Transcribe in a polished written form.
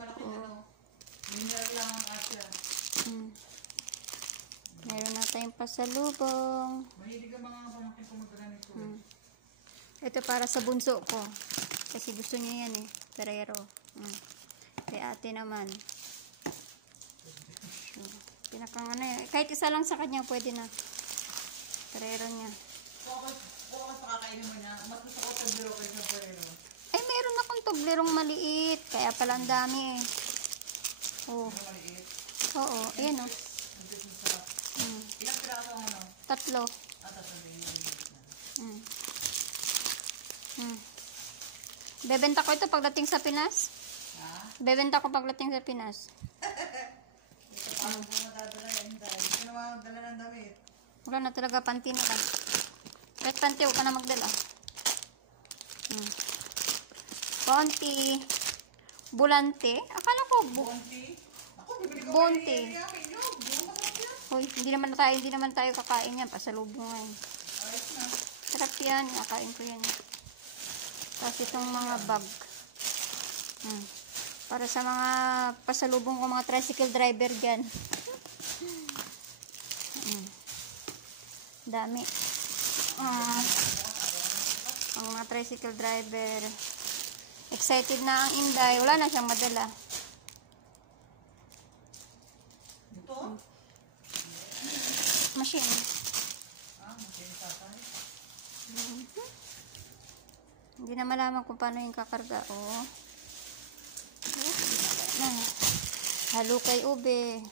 malaki mineral lang ang asya. Meron na tayong pasalubong. Mahilig ang mga pamangkin ko magganito. Ito para sa bunso ko. Kasi gusto niya yan eh. Ferrero. Kay ate naman. So, pinakang ano eh. Kahit isa lang sa kanya pwede na. Ferrero niya. Bukas sa kakainin mo niya. Mas gusto ko tablero kaysa Ferrero. Ay, meron akong toblerong maliit. Kaya pala ang dami eh. Oh. Maliit? Oo. Ayan o. Ilang piraso ang ano? 3. Tatlo din. Bebenta ko ito pagdating sa Pinas. Ha? Bebenta ko pagdating sa Pinas. Ito paano po madadala yan dahil. Hindi naman magdala ng damit. Wala na talaga, panty na lang. Kahit panty, huwag ka na magdala. Konti. Bulante. Akala ko Bonti? Ako, bibili ko Bonti. Hoy, hindi naman tayo kakain yan. Pasalubong nga yan. ayos na. Sarap yan. Kakain ko yan. Tapos itong mga bag. Para sa mga pasalubong ko, mga tricycle driver dyan. Dami. Ang mga tricycle driver. Excited na ang Inday. Wala na siyang madala. Ito? Machine. Machine tatay. Hindi na malaman kung paano yung kakarga. Halo kay ube.